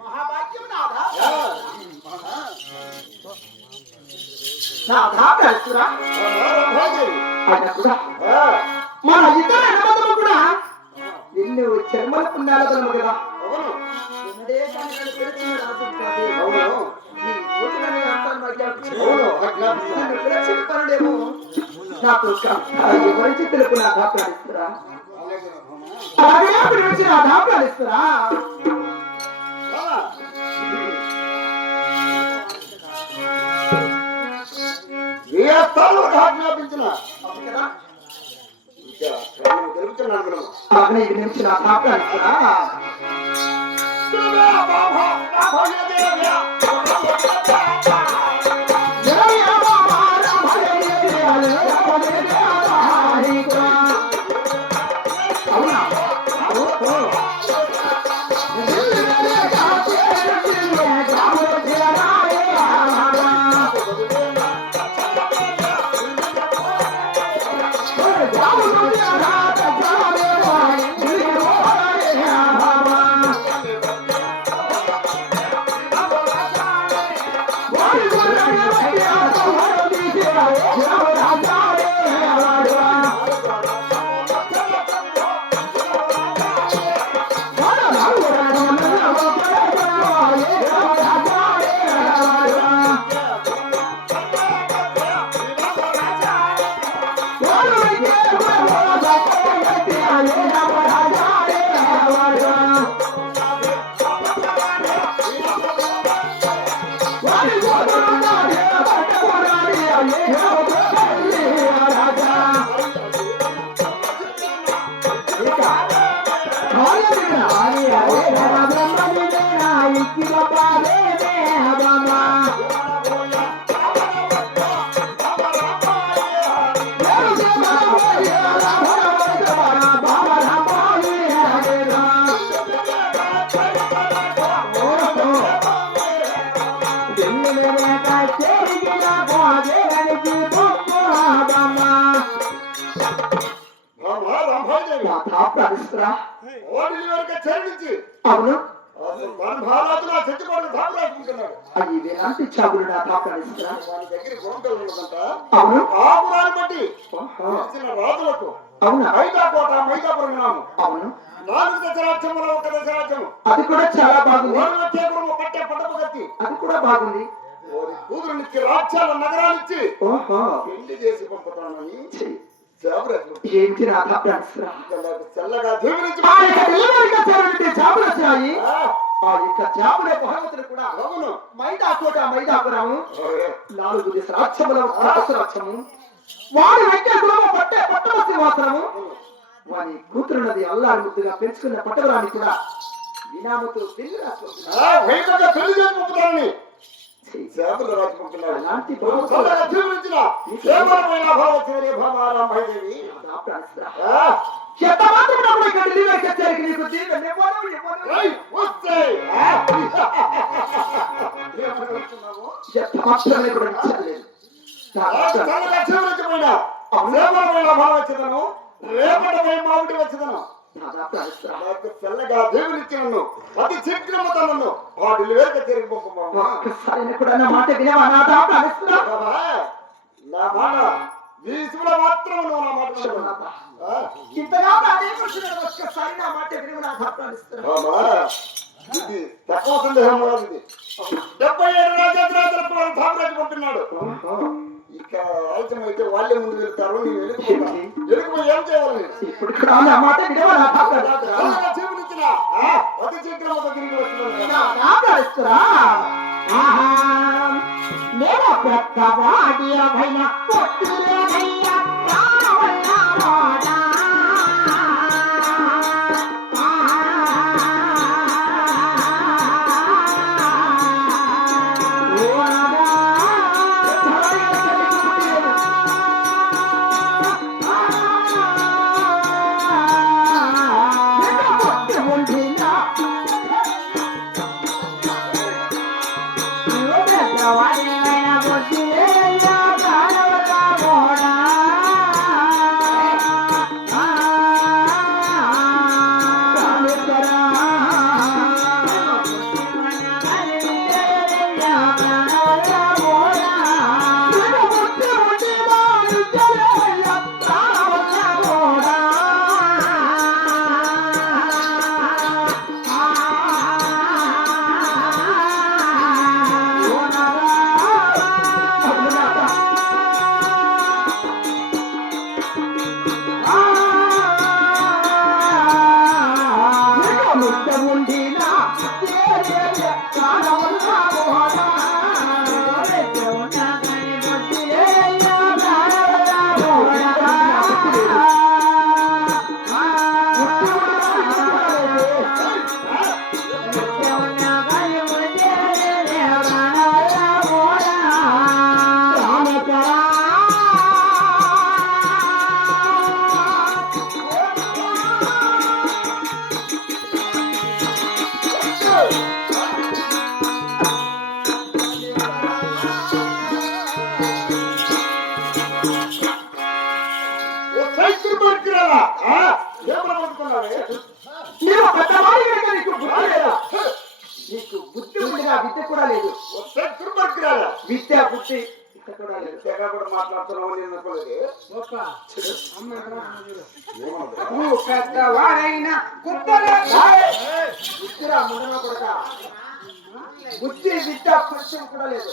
మహాభాగ్యం నాథా నాథా కలుసురా మన ఇద్దరు అనుబంధము కూడా ఎన్నో చర్మల పుణ్యాల బలము కదా నాకు ఎవరికి తెలుపు నా దాపాలిస్తురా నా దాపాలిస్తురా ఆజ్ఞాపించిన నిమిషం నా దాపాలిస్తురా అవును ఇదేలాంటి చాగులు నా తాపడిస్తురా అవును రాజులకు అవునా మైదాకోట మైదాపురం గ్రామం అవును 4 దశరాజ్యములో 1 దశరాజ్యము అది కూడా చాలా బాగుంది పట్టే పట్టపగత్తి అది కూడా బాగుంది కూతురునిచ్చి రాజ్యాల నగరాలిచ్చి పెళ్లి చేసి పంపుతానని ఏంటి రాధా చల్లగా దీవించి చాపులొచ్చాయి ఆ యొక్క చాపులే భగవంతుడు కూడా అవును మైదాకోట మైదాపురము 4 దశరాజ్యముల 1 దశరాజ్యము వారి వెంకటరామ పట్టే పట్టవసి వాసనము వారి కూతురున్నది అల్లారు ముద్దుగా పెంచుకున్న పట్టవరాన్ని కూడా వినామతో పెళ్లి రాసుకుంటున్నాను అలాంటి మామిడి వచ్చేదను చల్లగా దేవునిచ్చినను అతి శీఘ్రమతను వాటిని వేక తిరిగి కూడా నా మాట వినేవా నా మాట వీసుల మాత్రం నువ్వు నా మాట ఇంతగా ఒక్కసారి నా మాట వినేవా నా ఇది తక్కువ సందేహం ఇది 77 రాజాద్రాజుల ధామరాజు పంపినాడు ఇక అవసరం అయితే వాళ్ళే ముందు వెళ్తారు నేను వెళ్ళిపోయి ఏం చేయాలి ఇప్పుడు అతి శీఘ్రమతో తిరిగి పిల్లలా ఏమన్నా బతుకున్నావే? నీవు పెద్దవాడి కనుక నీకు బుద్ధి లేదా? నీకు బుద్ధి ఉందిగా, విద్య కూడా లేదు. దుర్భగ్రాల విద్య బుద్ధి కూడా లేదు. తెగ కూడా మాట్లాడుతున్నావు నేను అనుకోలేదు. నువ్వు పెద్దవాడైనా బుద్ధిరా ముందున కొడక. బుద్ధి విద్య కొంచెం కూడా లేదు.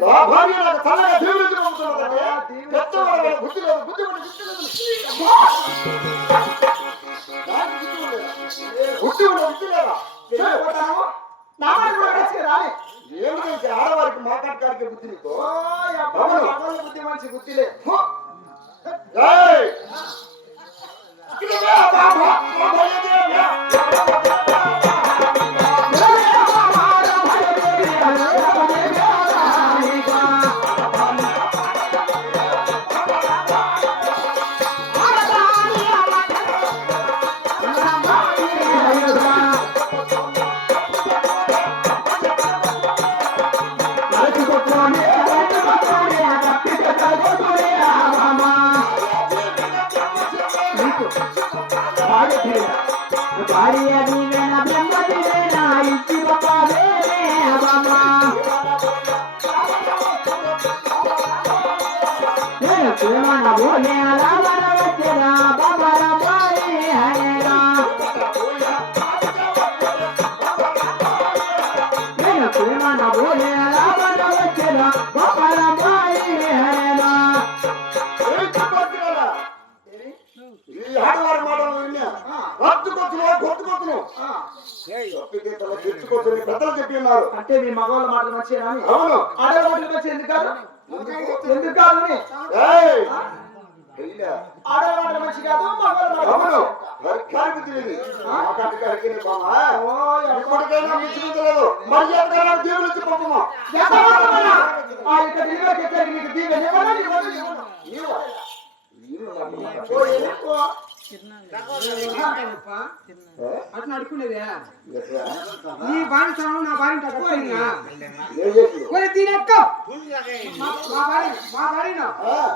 నా భార్య నాకు తలగా దేవుడికి పంపుతున్నదంటే పెద్దవాడు బుద్ధి లేదు. బుద్ధి ఉండి బుద్ధి లేదు. నాకు బుద్ధి ఉండే బుద్ధి లేదా? ఏమిటంటే ఆడవారికి మాట్లాడటానికి బుద్ధి నీకు? బుద్ధి మనిషి బుద్ధి లేదు. ఆడవారి మాటలు విన్నా పెద్దలు చెప్పి ఉన్నారు. అంటే మీ మగవాళ్ళ మాటలు మంచిగా అవును. ఆడవాళ్ళ మాటలు మంచి ఎందుకు కాదు? ఎందుకు కాదు? ఆడవాళ్ళ మంచి కాదు, మగవాళ్ళ అవును. ఇప్పటికైనా మించిపోతలేదు. మర్యాద దేవుడు వచ్చి పంపమా నీకు దీవెన అట్లా అడుకునేదే నీ భార్య స్థానం నా భార్య దీని యొక్క మా భార్య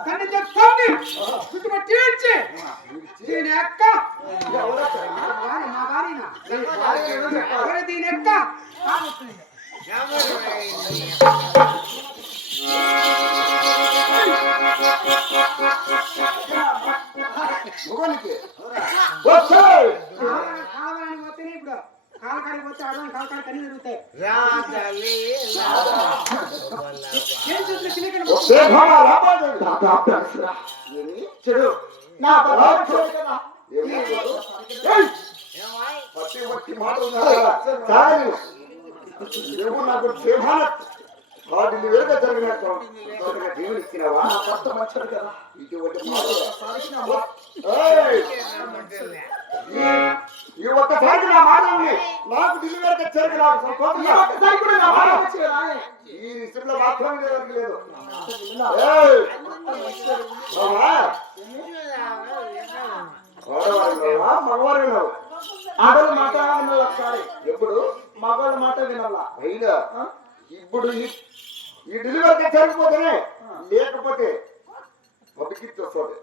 కన్ను చెప్తాండి గుర్తుపట్టి దీని యొక్క మా భార్య దీని యొక్క ఇప్పుడు కాలకాడికి పోతే ఆడవాళ్ళు కాలకాడి కన్నీ జరుగుతాయి. చెడు నా మాటలు నాకు వాటిని వేరుగా జరిగినట్టు దేవుని ఇచ్చినావా? భర్త మంచిది కదా. ఇటువంటి ఈ ఒక్కసారి నా మాటల్ని నాకు ఢిల్లీగా జరిగి ఈ విషయంలో మాత్రం లేదు. మగవారు ఆడవాళ్ళ మాట వినాలి ఒకసారి. ఎప్పుడు మగవాళ్ళ మాట వినాలా? అయినా ఇప్పుడు ఈ డెలివరీ జరిగిపోతేనే లేకపోతే వస్తుంది.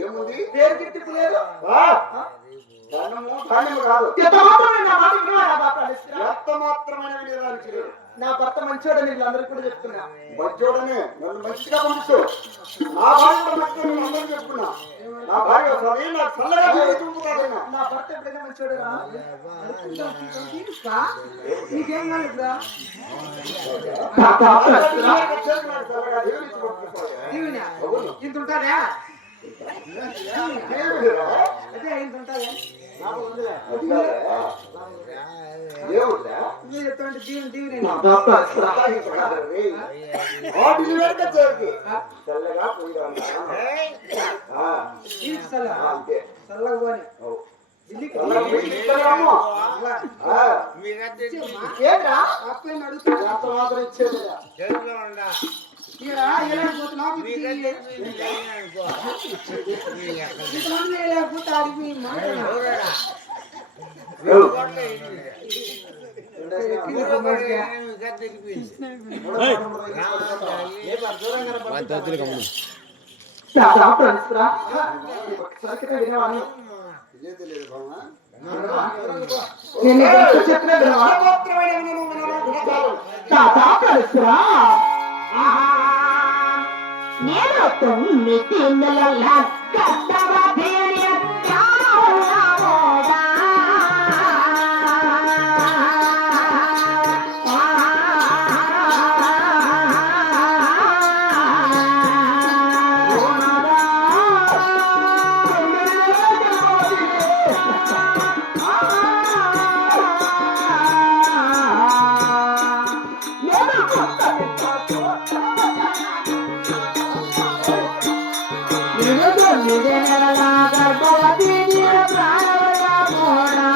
ఏముంది నా భర్త మంచోడని వీళ్ళందరూ కూడా చెప్తున్నా. మంచోడనే నన్ను మంచిగా పంపిస్తూ నా భార్య మంచిగా అందరూ చెప్తున్నా. నా భార్య నా భర్త ఎప్పుడైనా మంచోడేనా? నీకేం కాలేదా? ఇంత ఉంటారా? అదే ఇంత ఉంటారా? మీరు చెప్తాంటే దీవెన దీవెన చల్లగా పోయిరా చల్లగా పోని చెప్పిన నేను తొమ్మిది నెలల గర్భవతిని రామోడా.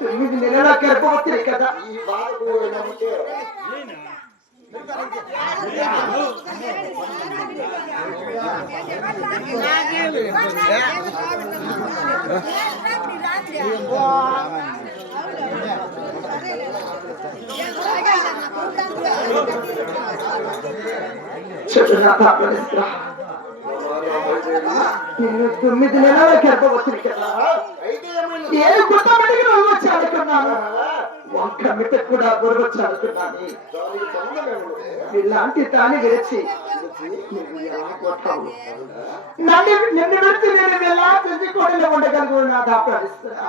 తొమ్మిది నెలల గర్భవతి కదా. ఈ బాధకు నమ్మితే నేను 9 నెలల గర్భవతి కదా. ఏ గుట్టమడికి నువ్వు వచ్చి అనుకున్నాను, ఒక్క మిట్ట కూడా బొరగొచ్చి అనుకున్నాను. ఇలాంటి దాన్ని విడిచి నువ్వు ఎలా కొట్టావు? నిన్ను విడిచి నేను ఎలా తెచ్చుకోవడంలో ఉండగలను నా దాపరిస్తున్నా.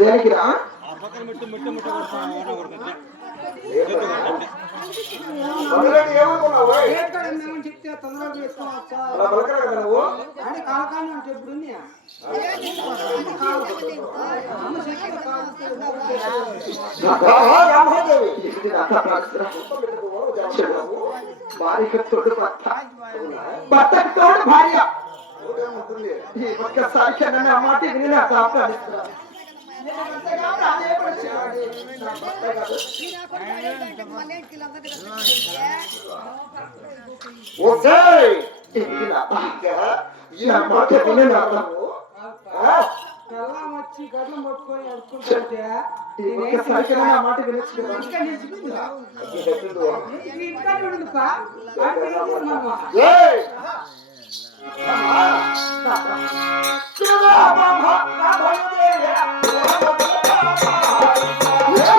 దేనికి రా చెప్తే తొందరగా చేసుకోవచ్చా అంటే కాలకాలం అంటే ఎప్పుడు భార్యకు తోడు భర్త, భర్తకు తోడు భార్య. ఈ ఒక్కసారికి నన్ను ఆ మాట విని నా దాపరిస్తున్నా. వచ్చి గడ్డం పట్టుకొని అడుకుంటుంటే మాట వినొచ్చు. ఇంటికి